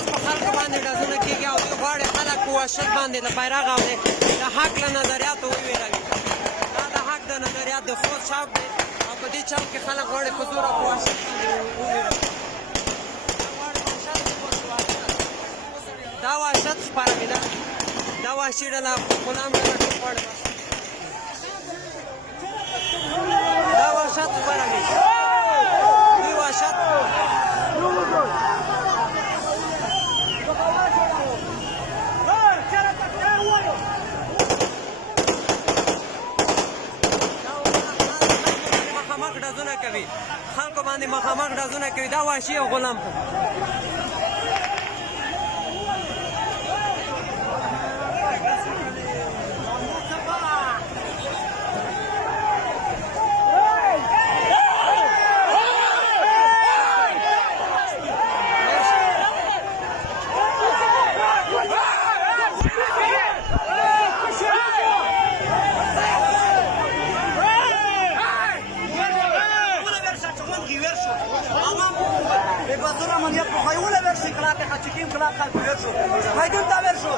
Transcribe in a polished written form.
اوس په خلکو باندې ډزونه کېږي او دوی غواړي خلک په وحشت باندې د بیرغ او د حق له نظریاتو وویروي. دا د حق د نظریات د خوځ چوک دی او په دې چوک کې خلک غواړي په زور او په وحشت باندې وویروي. دا وحشت خپروي ده، دا وحشي ډله غلام ډله ټول غواړي دا وحشت خپروي. دوی وحشت مخامخ ډزونه کوي، خلکو باندې مخامخ ډزونه کوي. دا وحشي او غلام بازار امنیت په خیونه ورشي کلاته خچکیم کلاته خلک ورشو هایدون تا ورشو